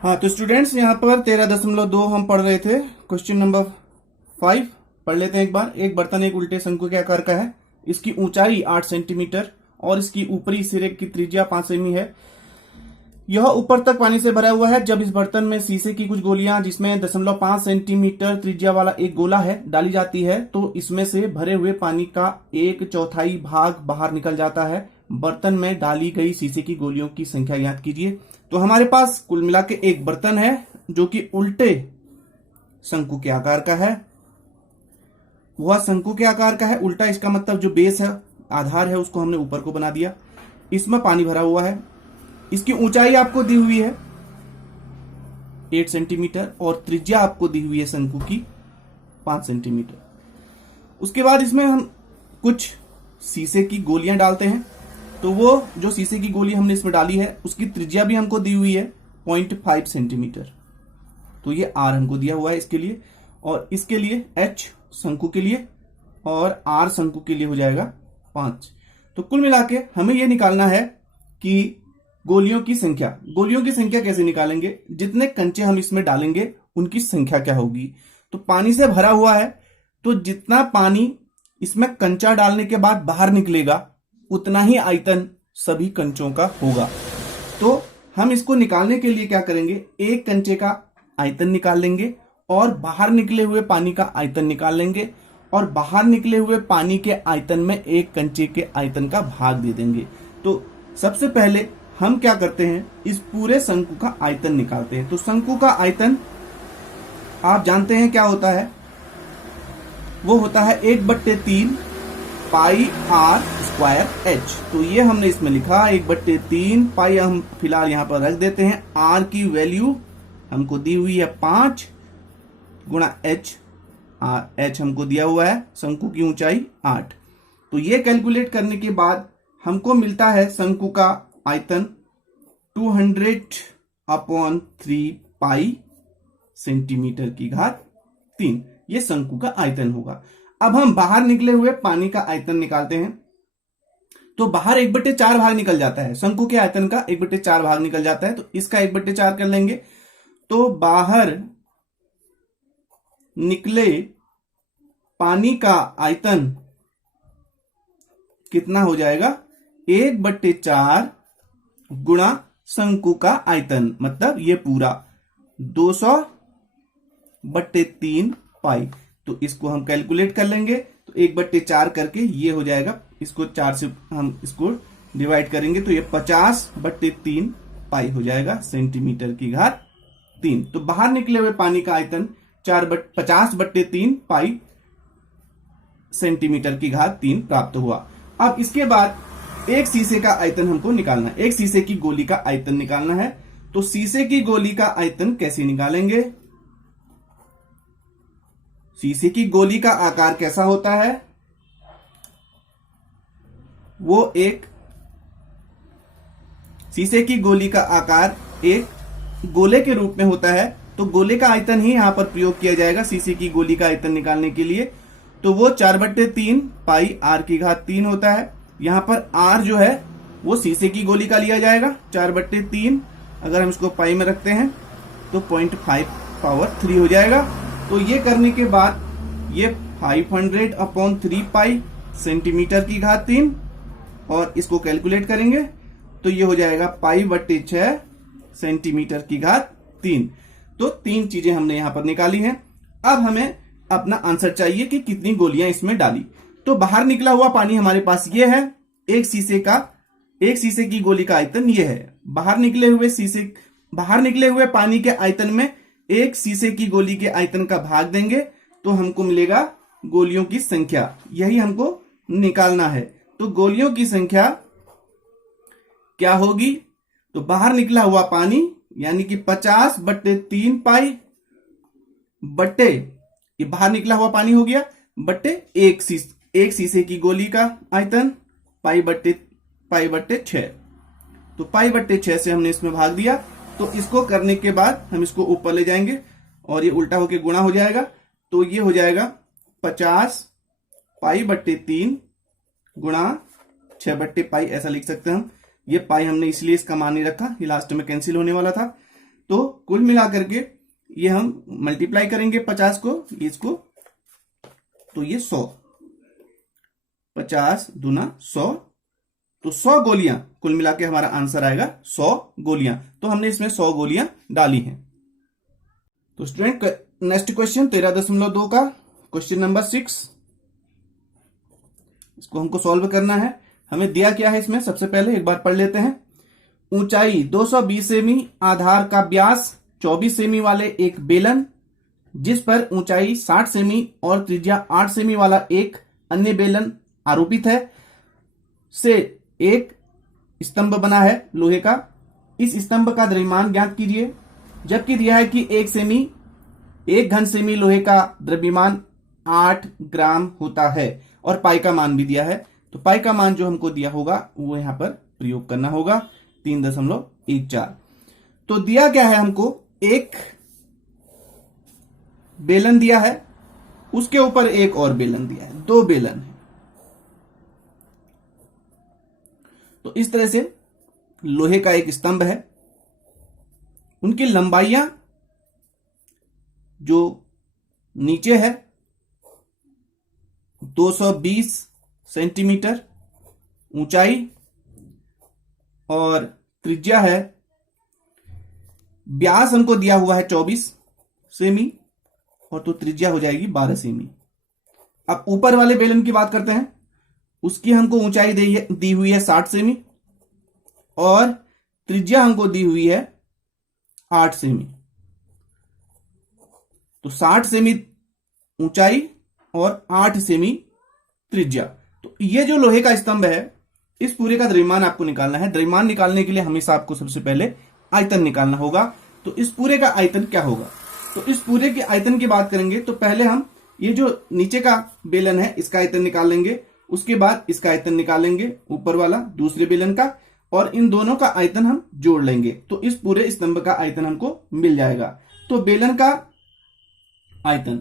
हाँ, तो स्टूडेंट्स यहाँ पर 13.2 हम पढ़ रहे थे। क्वेश्चन नंबर 5 पढ़ लेते हैं एक बार। एक बर्तन एक उल्टे शंकु के आकार का है। इसकी ऊंचाई 8 सेंटीमीटर और इसकी ऊपरी सिरे की त्रिज्या 5 सेमी है। यह ऊपर तक पानी से भरा हुआ है। जब इस बर्तन में शीशे की कुछ गोलियां जिसमें 0.5 सेंटीमीटर त्रिज्या वाला एक गोला है डाली जाती है तो इसमें से भरे हुए पानी का 1/4 भाग बाहर निकल जाता है। बर्तन में डाली गई शीशे की गोलियों की संख्या याद कीजिए। तो हमारे पास कुल मिला के एक बर्तन है जो कि उल्टे शंकु के आकार का है। वह शंकु के आकार का है। उल्टा इसका मतलब जो बेस है, आधार है, उसको हमने ऊपर को बना दिया। इसमें पानी भरा हुआ है। इसकी ऊंचाई आपको दी हुई है 8 सेंटीमीटर और त्रिज्या आपको दी हुई है शंकु की 5 सेंटीमीटर। उसके बाद इसमें हम कुछ शीशे की गोलियां डालते हैं। तो वो जो शीशे की गोली हमने इसमें डाली है उसकी त्रिज्या भी हमको दी हुई है 0.5 सेंटीमीटर। तो ये आर हमको दिया हुआ है इसके लिए, और इसके लिए एच शंकु के लिए और आर शंकु के लिए हो जाएगा 5। तो कुल मिला के हमें यह निकालना है कि गोलियों की संख्या कैसे निकालेंगे, जितने कंचे हम इसमें डालेंगे उनकी संख्या क्या होगी। तो पानी से भरा हुआ है तो जितना पानी इसमें कंचा डालने के बाद बाहर निकलेगा उतना ही आयतन सभी कंचों का होगा। तो हम इसको निकालने के लिए क्या करेंगे, एक कंचे का आयतन निकाल लेंगे और बाहर निकले हुए पानी का आयतन निकाल लेंगे और बाहर निकले हुए पानी के आयतन में एक कंचे के आयतन का भाग दे देंगे। तो सबसे पहले हम क्या करते हैं, इस पूरे शंकु का आयतन निकालते हैं। तो शंकु का आयतन आप जानते हैं क्या होता है, वो होता है 1/3 पाई आर स्क्वायर एच। तो ये हमने इसमें लिखा 1/3 पाई, हम फिलहाल यहां पर रख देते हैं। आर की वैल्यू हमको दी हुई है 5 गुणा एच। एच हमको दिया हुआ है शंकु की ऊंचाई 8। तो ये कैलकुलेट करने के बाद हमको मिलता है शंकु का आयतन 200/3 पाई सेंटीमीटर की घात 3। ये शंकु का आयतन होगा। अब हम बाहर निकले हुए पानी का आयतन निकालते हैं। तो बाहर 1/4 भाग निकल जाता है, शंकु के आयतन का 1/4 भाग निकल जाता है। तो इसका 1/4 कर लेंगे। तो बाहर निकले पानी का आयतन कितना हो जाएगा, 1/4 गुणा शंकु का आयतन, मतलब ये पूरा 200/3 पाई। तो इसको हम कैलकुलेट कर लेंगे। तो 1/4 करके ये हो जाएगा, इसको 4 से हम इसको डिवाइड करेंगे तो ये 50/3 पाई हो जाएगा सेंटीमीटर की घात 3। तो बाहर निकले हुए पानी का आयतन 50/3 पाई सेंटीमीटर की घात 3 प्राप्त हुआ। अब इसके बाद एक शीशे का आयतन हमको निकालना है, एक शीशे की गोली का आयतन निकालना है। तो शीशे की गोली का आयतन कैसे निकालेंगे, शीशे की गोली का आकार कैसा होता है, वो एक शीशे की गोली का आकार एक गोले के रूप में होता है। तो गोले का आयतन ही यहां पर प्रयोग किया जाएगा शीशे की गोली का आयतन निकालने के लिए। तो वो 4/3 पाई आर की घात 3 होता है। यहां पर आर जो है वो शीशे की गोली का लिया जाएगा 4/3। अगर हम इसको पाई में रखते हैं तो 0.5/3 हो जाएगा। तो ये करने के बाद ये 500/3 पाई सेंटीमीटर की घात 3, और इसको कैलकुलेट करेंगे तो ये हो जाएगा पाई/6 सेंटीमीटर की घात 3। तो 3 चीजें हमने यहां पर निकाली हैं। अब हमें अपना आंसर चाहिए कि कितनी गोलियां इसमें डाली। तो बाहर निकला हुआ पानी हमारे पास ये है, एक शीशे की गोली का आयतन ये है। बाहर निकले हुए पानी के आयतन में एक शीशे की गोली के आयतन का भाग देंगे तो हमको मिलेगा गोलियों की संख्या। यही हमको निकालना है। तो गोलियों की संख्या क्या होगी, तो बाहर निकला हुआ पानी यानी कि 50/3 पाई बट्टे, ये बाहर निकला हुआ पानी हो गया, बट्टे एक शीशे की गोली का आयतन पाई/6। तो पाई/6 से हमने इसमें भाग दिया। तो इसको करने के बाद हम इसको ऊपर ले जाएंगे और ये उल्टा होके गुणा हो जाएगा। तो ये हो जाएगा 50 पाई/3 गुणा 6/पाई, ऐसा लिख सकते हैं हम। ये पाई हमने इसलिए इसका मान नहीं रखा, ये लास्ट में कैंसिल होने वाला था। तो कुल मिलाकर के ये हम मल्टीप्लाई करेंगे 50 को इसको, तो ये 100, 50 दूना 100, तो 100 गोलियां कुल मिला के हमारा आंसर आएगा 100 गोलियां। तो हमने इसमें 100 गोलियां डाली हैं। तो स्टूडेंट नेक्स्ट क्वेश्चन 13.2 का क्वेश्चन नंबर 6, इसको हमको सॉल्व करना है। हमें दिया क्या है इसमें, सबसे पहले एक बार पढ़ लेते हैं। ऊंचाई 220 सेमी, आधार का व्यास 24 सेमी वाले एक बेलन जिस पर ऊंचाई 60 सेमी और त्रिज्या 8 सेमी वाला एक अन्य बेलन आरोपित है से एक स्तंभ बना है लोहे का। इस स्तंभ का द्रव्यमान ज्ञात कीजिए। जबकि दिया है कि 1 घन सेमी लोहे का द्रव्यमान 8 ग्राम होता है और पाई का मान भी दिया है। तो पाई का मान जो हमको दिया होगा वो यहां पर प्रयोग करना होगा 3.14। तो दिया क्या है हमको, एक बेलन दिया है, उसके ऊपर एक और बेलन दिया है, 2 बेलन है। तो इस तरह से लोहे का एक स्तंभ है, उनकी लंबाइयां जो नीचे है 220 सेंटीमीटर ऊंचाई और त्रिज्या है, व्यास हमको दिया हुआ है 24 सेमी और तो त्रिज्या हो जाएगी 12 सेमी। अब ऊपर वाले बेलन की बात करते हैं, उसकी हमको ऊंचाई दी हुई है 60 सेमी और त्रिज्या हमको दी हुई है 8 सेमी। तो 60 सेमी ऊंचाई और 8 सेमी त्रिज्या। तो ये जो लोहे का स्तंभ है, इस पूरे का द्रव्यमान आपको निकालना है। द्रव्यमान निकालने के लिए हमेशा आपको सबसे पहले आयतन निकालना होगा। तो इस पूरे का आयतन क्या होगा, तो इस पूरे के आयतन की बात करेंगे तो पहले हम ये जो नीचे का बेलन है इसका आयतन निकाल लेंगे, उसके बाद इसका आयतन निकालेंगे ऊपर वाला दूसरे बेलन का, और इन दोनों का आयतन हम जोड़ लेंगे तो इस पूरे स्तंभ का आयतन हमको मिल जाएगा। तो बेलन का आयतन,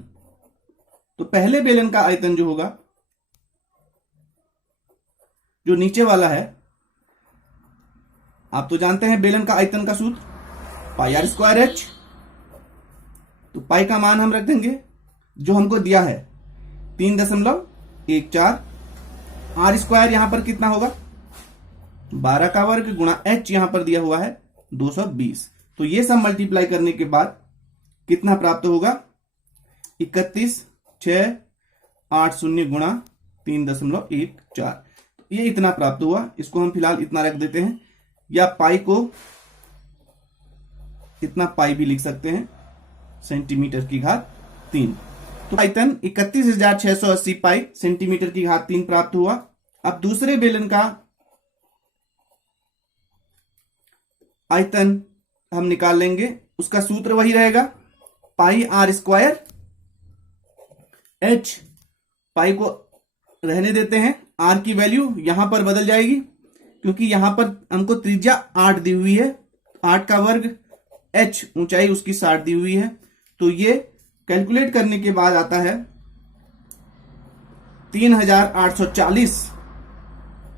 तो पहले बेलन का आयतन जो होगा, जो नीचे वाला है, आप तो जानते हैं बेलन का आयतन का सूत्र पाई आर स्क्वायर एच। तो पाई का मान हम रख देंगे जो हमको दिया है 3.14। आर स्क्वायर यहां पर कितना होगा, 12 का वर्ग गुणा एच यहां पर दिया हुआ है 220। तो ये सब मल्टीप्लाई करने के बाद कितना प्राप्त होगा, 31,680 गुणा 3.14। ये इतना प्राप्त हुआ। इसको हम फिलहाल इतना रख देते हैं, या पाई को इतना पाई भी लिख सकते हैं, सेंटीमीटर की घात 3। तो आयतन 31,680 पाई सेंटीमीटर की घात 3 प्राप्त हुआ। अब दूसरे बेलन का आयतन हम निकाल लेंगे, उसका सूत्र वही रहेगा पाई आर स्क्वायर एच। पाई को रहने देते हैं, आर की वैल्यू यहां पर बदल जाएगी क्योंकि यहां पर हमको त्रिज्या 8 दी हुई है, 8 का वर्ग, एच ऊंचाई उसकी 60 दी हुई है। तो ये कैलकुलेट करने के बाद आता है 3,840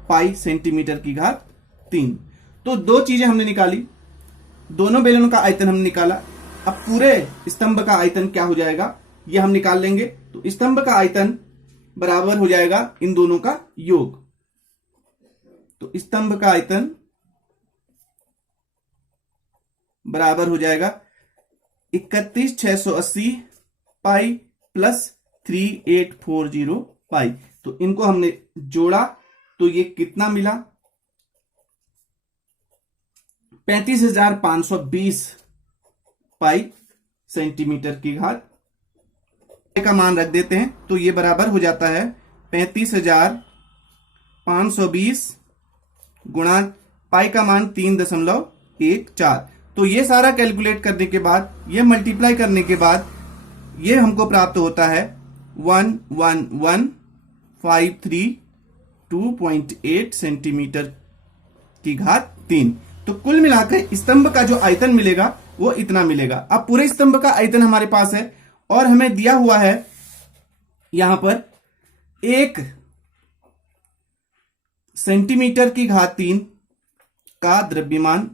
पाई सेंटीमीटर की घात 3। तो दो चीजें हमने निकाली, दोनों बेलनों का आयतन हमने निकाला। अब पूरे स्तंभ का आयतन क्या हो जाएगा ये हम निकाल लेंगे। तो स्तंभ का आयतन बराबर हो जाएगा इन दोनों का योग। तो स्तंभ का आयतन बराबर हो जाएगा 31,680 पाई प्लस 3,840 पाई। तो इनको हमने जोड़ा तो ये कितना मिला, 35,520 पाई सेंटीमीटर की घात का मान रख देते हैं। तो ये बराबर हो जाता है 35,520 गुणा पाई का मान 3.14। तो ये सारा कैलकुलेट करने के बाद, ये मल्टीप्लाई करने के बाद ये हमको प्राप्त होता है 111,532.8 सेंटीमीटर की घात 3। तो कुल मिलाकर स्तंभ का जो आयतन मिलेगा वो इतना मिलेगा। अब पूरे स्तंभ का आयतन हमारे पास है और हमें दिया हुआ है यहां पर 1 सेंटीमीटर की घात 3 का द्रव्यमान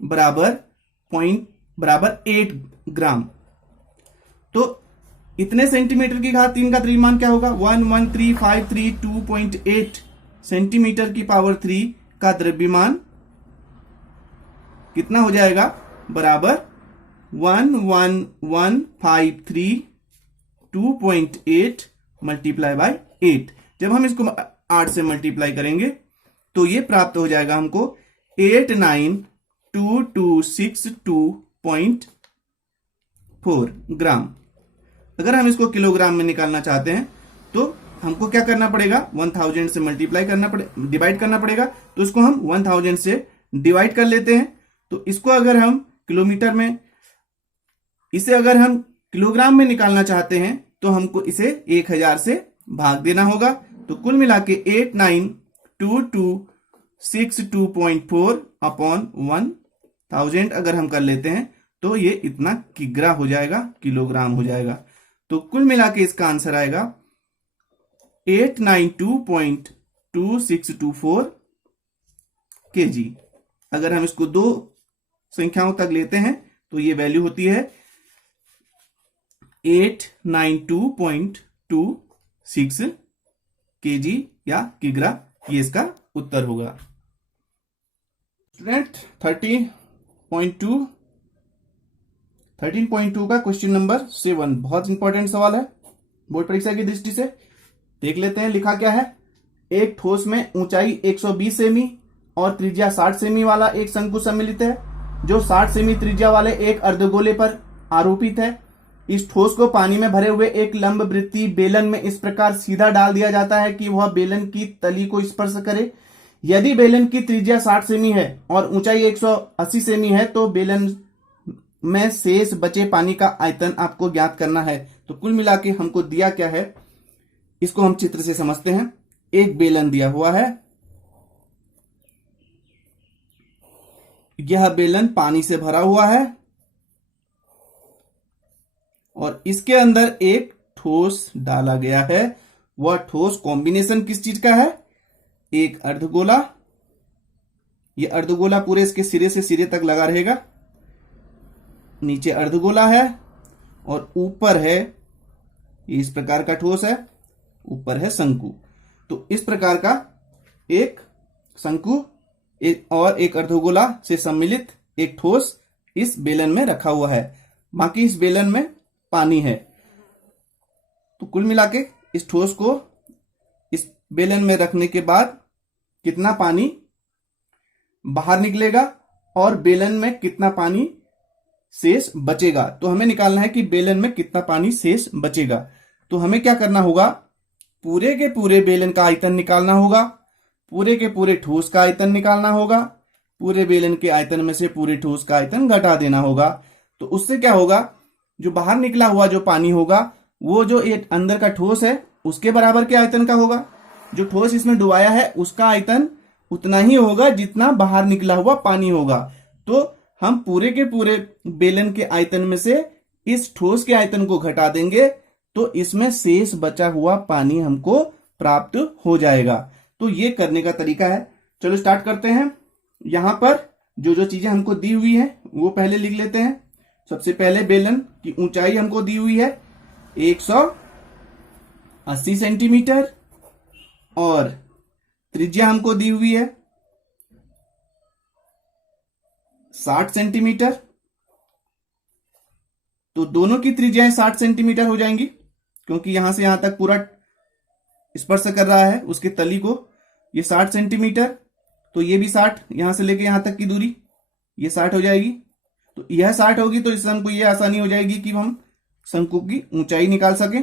बराबर 8 ग्राम। तो इतने सेंटीमीटर की घात 3 का द्रव्यमान क्या होगा? 11353 सेंटीमीटर की पावर 3 का द्रव्यमान कितना हो जाएगा? बराबर 11153 मल्टीप्लाई बाय 8। जब हम इसको 8 से मल्टीप्लाई करेंगे तो ये प्राप्त हो जाएगा हमको 892262.4 ग्राम। अगर हम इसको किलोग्राम में निकालना चाहते हैं तो हमको क्या करना पड़ेगा? 1000 से मल्टीप्लाई करना पड़ेगा, डिवाइड करना पड़ेगा। तो इसको हम 1000 से डिवाइड कर लेते हैं। तो इसको अगर हम किलोमीटर में, इसे अगर हम किलोग्राम में निकालना चाहते हैं तो हमको इसे 1000 से भाग देना होगा। तो कुल मिला के 892262.4 अपॉन 1000 अगर हम कर लेते हैं तो ये इतना किग्रा हो जाएगा, किलोग्राम हो जाएगा। तो कुल मिला के इसका आंसर आएगा 892.2624 kg। अगर हम इसको दो संख्याओं तक लेते हैं तो ये वैल्यू होती है 892.26 kg या किग्रा। ये इसका उत्तर होगा। स्टूडेंट 13.2 का क्वेश्चन नंबर 7 बहुत इंपॉर्टेंट सवाल है बोर्ड परीक्षा की दृष्टि से। देख लेते हैं लिखा क्या है। एक ठोस में ऊंचाई 120 सेमी और त्रिज्या 60 सेमी वाला एक शंकु सम्मिलित है जो 60 सेमी त्रिज्या वाले एक अर्धगोले पर आरोपित है। इस ठोस को पानी में भरे हुए एक लंब वृत्तीय बेलन में इस प्रकार सीधा डाल दिया जाता है कि वह बेलन की तली को स्पर्श करे। यदि बेलन की त्रिज्या 60 सेमी है और ऊंचाई 180 सेमी है तो बेलन में शेष बचे पानी का आयतन आपको ज्ञात करना है। तो कुल मिला के हमको दिया क्या है, इसको हम चित्र से समझते हैं। एक बेलन दिया हुआ है, यह बेलन पानी से भरा हुआ है और इसके अंदर एक ठोस डाला गया है। वह ठोस कॉम्बिनेशन किस चीज का है? एक अर्धगोला। यह अर्धगोला पूरे इसके सिरे से सिरे तक लगा रहेगा। नीचे अर्धगोला है और ऊपर है, इस प्रकार का ठोस है, ऊपर है शंकु। तो इस प्रकार का एक शंकु और एक अर्धगोला से सम्मिलित एक ठोस इस बेलन में रखा हुआ है। बाकी इस बेलन में पानी है। तो कुल मिला के इस ठोस को इस बेलन में रखने के बाद कितना पानी बाहर निकलेगा और बेलन में कितना पानी शेष बचेगा। तो हमें निकालना है कि बेलन में कितना पानी शेष बचेगा। तो हमें क्या करना होगा? पूरे के पूरे बेलन का आयतन निकालना होगा, पूरे के पूरे ठोस का आयतन निकालना होगा, पूरे बेलन के आयतन में से पूरे ठोस का आयतन घटा देना होगा। तो उससे क्या होगा? जो बाहर निकला हुआ जो पानी होगा वो जो एक अंदर का ठोस है उसके बराबर के आयतन का होगा। जो ठोस इसमें डुबाया है उसका आयतन उतना ही होगा जितना बाहर निकला हुआ पानी होगा। तो हम पूरे के पूरे बेलन के आयतन में से इस ठोस के आयतन को घटा देंगे तो इसमें शेष बचा हुआ पानी हमको प्राप्त हो जाएगा। तो ये करने का तरीका है। चलो स्टार्ट करते हैं। यहां पर जो जो चीजें हमको दी हुई है वो पहले लिख लेते हैं। सबसे पहले बेलन की ऊंचाई हमको दी हुई है 180 सेंटीमीटर और त्रिज्या हमको दी हुई है 60 सेंटीमीटर। तो दोनों की त्रिज्याएं 60 सेंटीमीटर हो जाएंगी क्योंकि यहां से यहां तक पूरा स्पर्श कर रहा है उसके तली को। ये 60 सेंटीमीटर, तो ये भी 60, यहां से लेके यहां तक की दूरी ये 60 हो जाएगी। तो यह 60 होगी तो इससे हमको ये आसानी हो जाएगी कि हम शंकु की ऊंचाई निकाल सकें।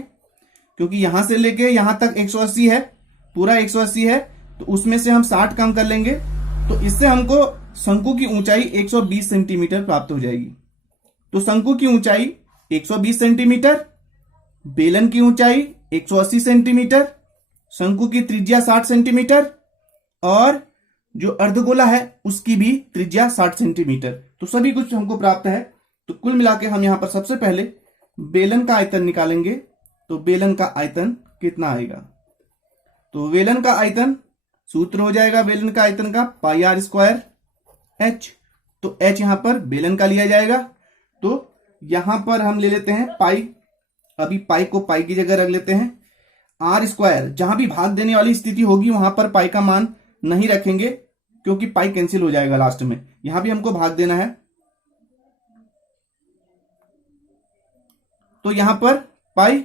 क्योंकि यहां से लेके यहां तक 180 है, पूरा 180 है, तो उसमें से हम 60 कम कर लेंगे तो इससे हमको शंकु की ऊंचाई 120 सेंटीमीटर प्राप्त हो जाएगी। तो शंकु की ऊंचाई 120 सेंटीमीटर, बेलन की ऊंचाई 180 सेंटीमीटर, शंकु की त्रिज्या 60 सेंटीमीटर और जो अर्धगोला है उसकी भी त्रिज्या 60 सेंटीमीटर। तो सभी कुछ हमको प्राप्त है। तो कुल मिला के हम यहां पर सबसे पहले बेलन का आयतन निकालेंगे। तो बेलन का आयतन कितना आएगा? तो बेलन का आयतन सूत्र हो जाएगा बेलन का आयतन का पाई r स्क्वायर h। तो h यहां पर बेलन का लिया जाएगा। तो यहां पर हम ले लेते हैं पाई। अभी पाई को पाई की जगह रख लेते हैं। आर स्क्वायर, जहां भी भाग देने वाली स्थिति होगी वहां पर पाई का मान नहीं रखेंगे, क्योंकि पाई कैंसिल हो जाएगा लास्ट में। यहां भी हमको भाग देना है, तो यहां पर पाई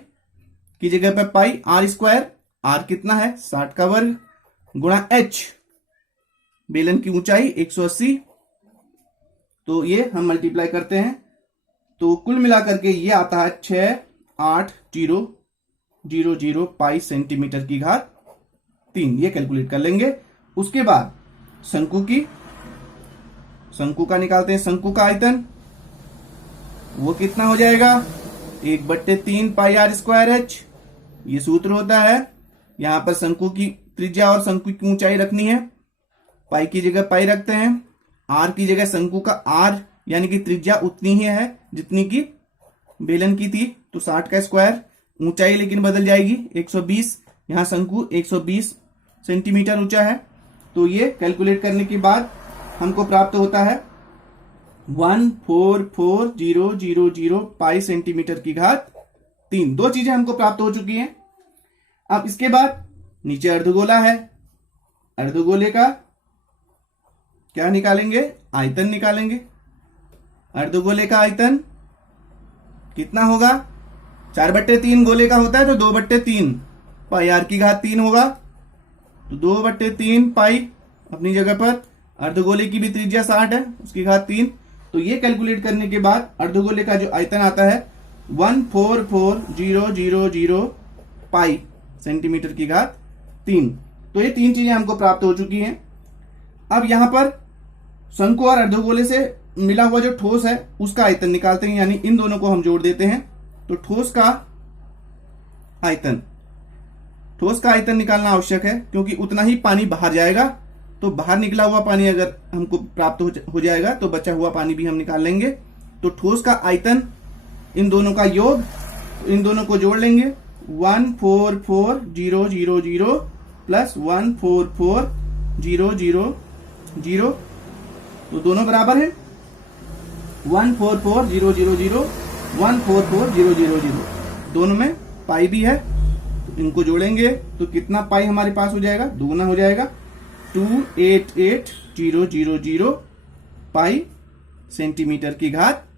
की जगह पर पाई आर स्क्वायर। आर कितना है 60 का वर्ग, गुणा एच बेलन की ऊंचाई 180। तो ये हम मल्टीप्लाई करते हैं, तो कुल मिलाकर के ये आता है 680000 पाई सेंटीमीटर की घात 3। ये कैलकुलेट कर लेंगे। उसके बाद शंकु का निकालते हैं। शंकु का आयतन वो कितना हो जाएगा 1/3 पाई आर स्क्वायर एच। ये सूत्र होता है। यहां पर शंकु की त्रिज्या और शंकु की ऊंचाई रखनी है। पाई की जगह पाई रखते हैं। आर की जगह शंकु का आर यानी कि त्रिज्या उतनी ही है जितनी की बेलन की थी, तो 60 का स्क्वायर। ऊंचाई लेकिन बदल जाएगी 120। यहां शंकु 120 सेंटीमीटर ऊंचा है। तो ये कैलकुलेट करने के बाद हमको प्राप्त होता है 144000 पाई सेंटीमीटर की घात 3। दो चीजें हमको प्राप्त हो चुकी हैं। अब इसके बाद नीचे अर्धगोला है। अर्धगोले का क्या निकालेंगे, आयतन निकालेंगे। अर्धगोले का आयतन कितना होगा 4/3 गोले का होता है, तो 2/3 पाई आर की घात 3 होगा। तो 2/3 पाई अपनी जगह पर। अर्धगोले की भी त्रिज्या 60 है, उसकी घात 3। तो ये कैलकुलेट करने के बाद अर्धगोले का जो आयतन आता है 144000 पाई सेंटीमीटर की घात 3। तो ये 3 चीजें हमको प्राप्त हो चुकी हैं। अब यहां पर शंकु और अर्धगोले से मिला हुआ जो ठोस है उसका आयतन निकालते हैं, यानी इन दोनों को हम जोड़ देते हैं। तो ठोस का आयतन निकालना आवश्यक है, क्योंकि उतना ही पानी बाहर जाएगा। तो बाहर निकला हुआ पानी अगर हमको प्राप्त हो जाएगा तो बचा हुआ पानी भी हम निकाल लेंगे। तो ठोस का आयतन इन दोनों का योग, इन दोनों को जोड़ लेंगे। 144000 प्लस 144000, तो दोनों बराबर है 144000 144000। दोनों में पाई भी है, तो इनको जोड़ेंगे तो कितना पाई हमारे पास हो जाएगा, दुगुना हो जाएगा 288000 पाई सेंटीमीटर की घात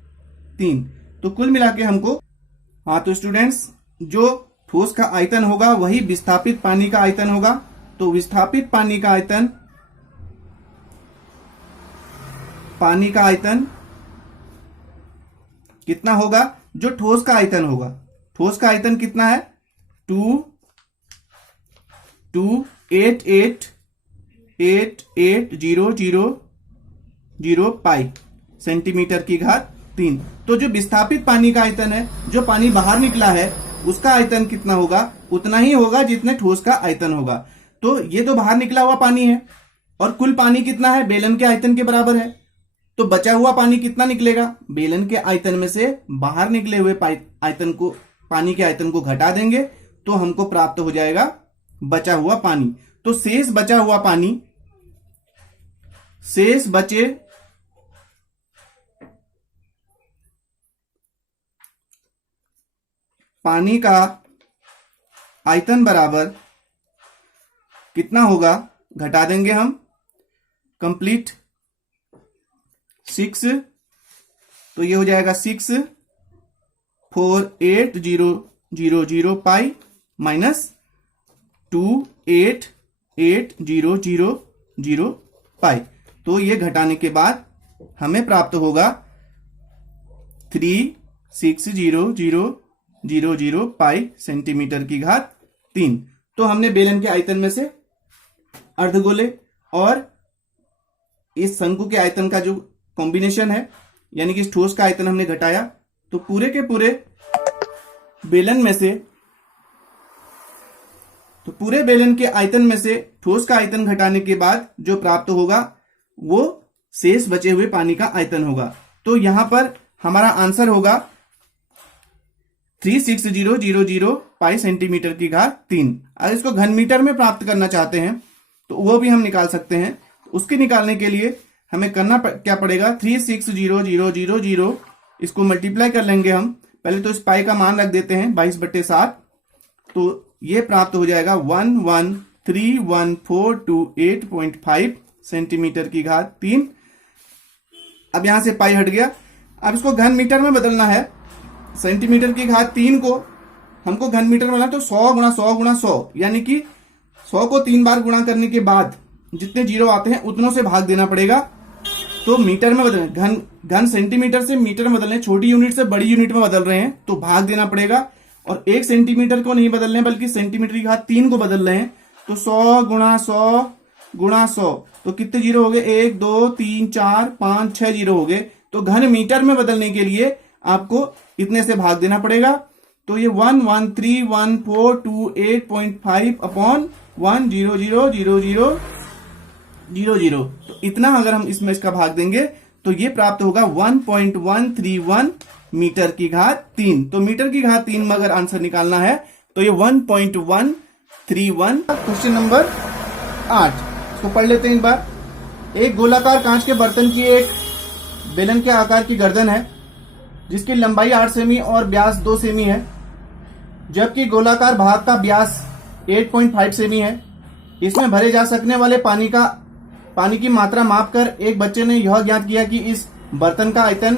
3। तो कुल मिला के हमको, हाँ तो स्टूडेंट्स, जो ठोस का आयतन होगा वही विस्थापित पानी का आयतन होगा। तो विस्थापित पानी का आयतन कितना होगा, जो ठोस का आयतन होगा। ठोस का आयतन कितना है 288000 पाई सेंटीमीटर की घात 3। तो जो विस्थापित पानी का आयतन है, जो पानी बाहर निकला है, उसका आयतन कितना होगा, उतना ही होगा जितने ठोस का आयतन होगा। तो ये तो बाहर निकला हुआ पानी है, और कुल पानी कितना है, बेलन के आयतन के बराबर है। तो बचा हुआ पानी कितना निकलेगा, बेलन के आयतन में से बाहर निकले हुए पानी के आयतन को घटा देंगे, तो हमको प्राप्त हो जाएगा बचा हुआ पानी। तो शेष बचे पानी का आयतन बराबर कितना होगा, घटा देंगे हम कंप्लीट 6। तो ये हो जाएगा 64800 पाई माइनस 28800 पाई। तो ये घटाने के बाद हमें प्राप्त होगा 360000 पाई सेंटीमीटर की घात 3। तो हमने बेलन के आयतन में से अर्धगोले और इस शंकु के आयतन का जो कॉम्बिनेशन है, यानी कि इस ठोस का आयतन हमने घटाया। तो पूरे के पूरे बेलन के आयतन में से ठोस का आयतन घटाने के बाद जो प्राप्त होगा वो शेष बचे हुए पानी का आयतन होगा। तो यहां पर हमारा आंसर होगा 36000 पाई सेंटीमीटर की घात 3। अगर इसको घन मीटर में प्राप्त करना चाहते हैं तो वो भी हम निकाल सकते हैं। उसके निकालने के लिए हमें करना क्या पड़ेगा, 360,0,0,0,0 इसको मल्टीप्लाई कर लेंगे हम। पहले तो इस पाई का मान रख देते हैं 22/7, तो ये प्राप्त हो जाएगा 113142.8.5 सेंटीमीटर की घात 3। अब यहां से पाई हट गया। अब इसको घन मीटर में बदलना है। सेंटीमीटर की घात 3 को हमको घन मीटर में बदलना, तो 100 गुणा 100 गुणा 100, यानी कि 100 को 3 बार गुणा करने के बाद जितने जीरो आते हैं उतनों से भाग देना पड़ेगा। तो मीटर में बदलने, घन सेंटीमीटर से मीटर में बदलने, छोटी यूनिट से बड़ी यूनिट में बदल रहे हैं तो भाग देना पड़ेगा। और 1 सेंटीमीटर को नहीं बदल रहे हैं बल्कि सेंटीमीटर की घात 3 को बदल रहे हैं, तो 100 गुणा 100 गुणा 100, तो कितने जीरो हो गए, 1 2 3 4 5 6 जीरो हो गए। तो घन मीटर में बदलने के लिए आपको इतने से भाग देना पड़ेगा। तो ये 113142.8.5 अपॉन 100,000,000, तो इतना अगर हम इसमें इसका भाग देंगे तो ये प्राप्त होगा 1.131 मीटर की घात 3। तो मीटर की घात 3 में अगर आंसर निकालना है तो ये 1.131। क्वेश्चन नंबर 8 इसको पढ़ लेते हैं एक बार। एक गोलाकार कांच के बर्तन की एक बेलन के आकार की गर्दन है जिसकी लंबाई 8 सेमी और व्यास 2 सेमी है, जबकि गोलाकार भाग का व्यास 8.5 सेमी है। इसमें भरे जा सकने वाले पानी की मात्रा मापकर एक बच्चे ने यह ज्ञात किया कि इस बर्तन का आयतन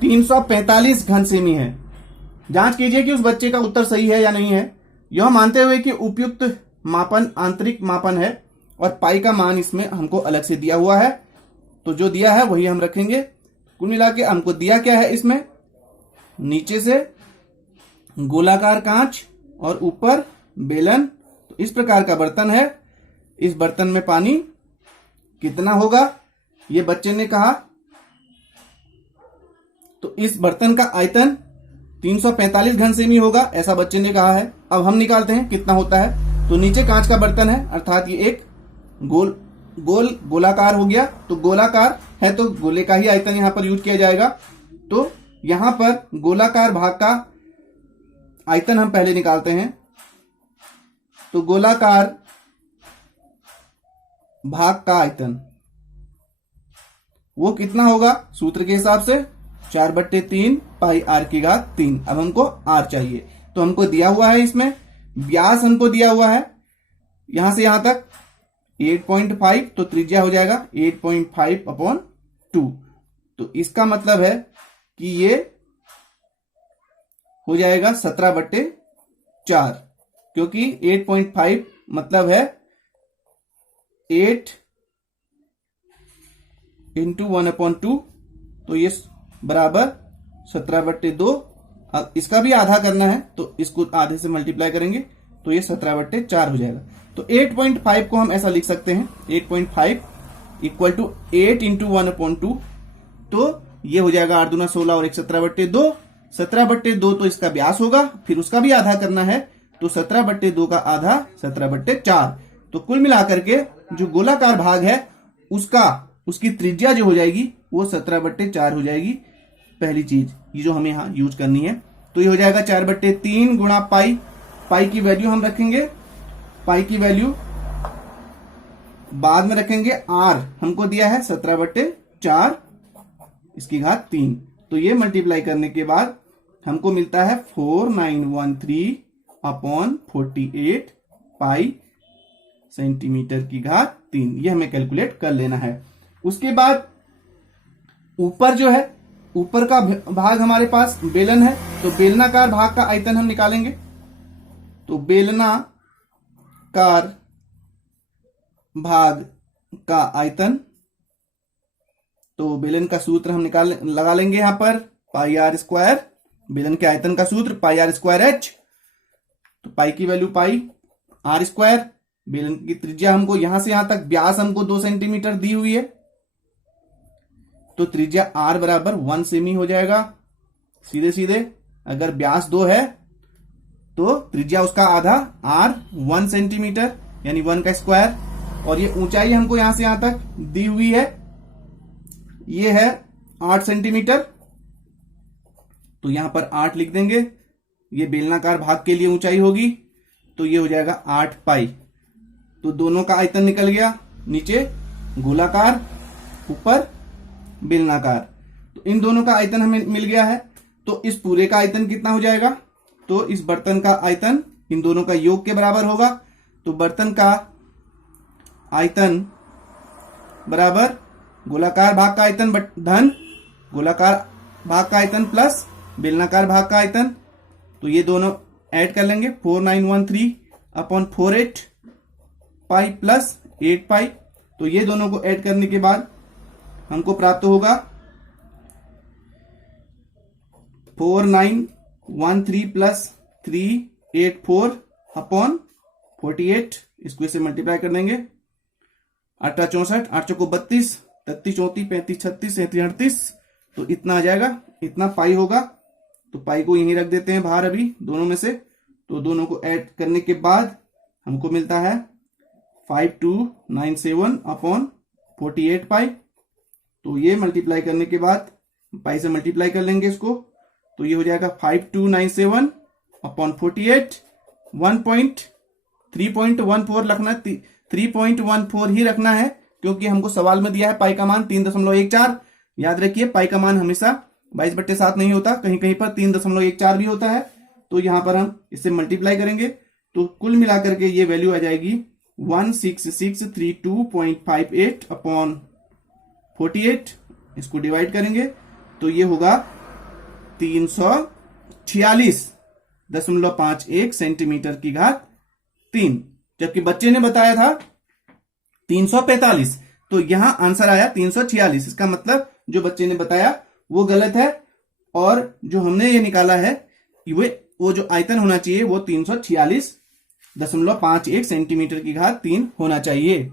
345 घन सेमी है। जांच कीजिए कि उस बच्चे का उत्तर सही है या नहीं है, यह मानते हुए कि उपयुक्त मापन आंतरिक मापन है और पाई का मान इसमें हमको अलग से दिया हुआ है। तो जो दिया है वही हम रखेंगे। कुल मिला के हमको दिया क्या है, इसमें नीचे से गोलाकार कांच और ऊपर बेलन। तो इस प्रकार का बर्तन है। इस बर्तन में पानी कितना होगा ये बच्चे ने कहा। तो इस बर्तन का आयतन 345 घन सेमी होगा, ऐसा बच्चे ने कहा है। अब हम निकालते हैं कितना होता है। तो नीचे कांच का बर्तन है, अर्थात ये एक गोलाकार हो गया। तो गोलाकार है तो गोले का ही आयतन यहां पर यूज किया जाएगा। तो यहां पर गोलाकार भाग का आयतन हम पहले निकालते हैं। तो गोलाकार भाग का आयतन वो कितना होगा, सूत्र के हिसाब से 4/3 पाई आर की घात 3। अब हमको आर चाहिए, तो हमको दिया हुआ है इसमें व्यास हमको दिया हुआ है यहां से यहां तक 8.5, तो त्रिज्या हो जाएगा 8.5 अपॉन 2। तो इसका मतलब है कि ये हो जाएगा 17/4, क्योंकि 8.5 मतलब है 8 इंटू 1/2, तो ये बराबर 17/2। अब इसका भी आधा करना है तो इसको आधे से मल्टीप्लाई करेंगे तो ये 17/4 हो जाएगा। तो 8.5 को हम ऐसा लिख सकते हैं, 8.5 इक्वल टू 8 इंटू 1/2, तो ये हो जाएगा 8 दूना 16 और 1 17/2। 17/2 तो इसका व्यास होगा, फिर उसका भी आधा करना है, तो 17/2 का आधा 17/4। तो कुल मिलाकर के जो गोलाकार भाग है उसकी त्रिज्या जो हो जाएगी वो 17/4 हो जाएगी। पहली चीज ये जो हमें यहां यूज करनी है, तो ये हो जाएगा 4/3 गुणा पाई। पाई की वैल्यू हम रखेंगे, पाई की वैल्यू बाद में रखेंगे। आर हमको दिया है 17/4 इसकी घात 3, तो ये मल्टीप्लाई करने के बाद हमको मिलता है 4913 अपॉन 48 पाई सेंटीमीटर की घात 3। ये हमें कैलकुलेट कर लेना है। उसके बाद ऊपर जो है, ऊपर का भाग हमारे पास बेलन है, तो बेलनाकार भाग का आयतन हम निकालेंगे। तो बेलनाकार भाग का आयतन, तो बेलन का सूत्र हम लगा लेंगे यहां पर पाई आर स्क्वायर। बेलन के आयतन का सूत्र पाई आर स्क्वायर एच। तो पाई की वैल्यू पाई आर स्क्वायर। बेलन की त्रिज्या हमको यहां से यहां तक, व्यास हमको 2 सेंटीमीटर दी हुई है, तो त्रिज्या आर बराबर 1 सेमी हो जाएगा। सीधे सीधे अगर व्यास 2 है तो त्रिज्या उसका आधा आर 1 सेंटीमीटर यानी 1 का स्क्वायर। और ये ऊंचाई हमको यहां से यहां तक दी हुई है, ये है 8 सेंटीमीटर, तो यहां पर 8 लिख देंगे। ये बेलनाकार भाग के लिए ऊंचाई होगी, तो ये हो जाएगा 8 पाई। तो दोनों का आयतन निकल गया। नीचे गोलाकार ऊपर बेलनाकार। तो इन दोनों का आयतन हमें मिल गया है। तो इस पूरे का आयतन कितना हो जाएगा? तो इस बर्तन का आयतन इन दोनों का योग के बराबर होगा। तो बर्तन का आयतन बराबर गोलाकार भाग का आयतन धन गोलाकार भाग का आयतन प्लस बेलनाकार भाग का आयतन। तो ये दोनों ऐड कर लेंगे 4913 अपॉन 48 पाई प्लस 8 पाई। तो ये दोनों को ऐड करने के बाद हमको प्राप्त होगा 4913 प्लस 384 अपॉन 48। इसको इसे मल्टीप्लाई कर देंगे 8 64 8 चौको 32 33 34 35 36 37 38। तो इतना आ जाएगा, इतना पाई होगा। तो पाई को यहीं रख देते हैं बाहर अभी दोनों में से। तो दोनों को ऐड करने के बाद हमको मिलता है 5297 अपॉन 48 पाई। तो ये मल्टीप्लाई करने के बाद पाई से मल्टीप्लाई कर लेंगे इसको। तो ये हो जाएगा 5297 अपॉन 48 3.14 रखना, 3.14 ही रखना है क्योंकि हमको सवाल में दिया है पाई का मान 3.14। याद रखिए पाई का मान हमेशा 22/7 नहीं होता, कहीं कहीं पर 3.14 भी होता है। तो यहां पर हम इससे मल्टीप्लाई करेंगे तो कुल मिलाकर के ये वैल्यू आ जाएगी 16632.58 अपॉन 48। इसको डिवाइड करेंगे तो ये होगा 346.51 सेंटीमीटर की घात 3, जबकि बच्चे ने बताया था 345। तो यहां आंसर आया 346। इसका मतलब जो बच्चे ने बताया वो गलत है और जो हमने ये निकाला है वो जो आयतन होना चाहिए वो 346.51 सेंटीमीटर की घात 3 होना चाहिए।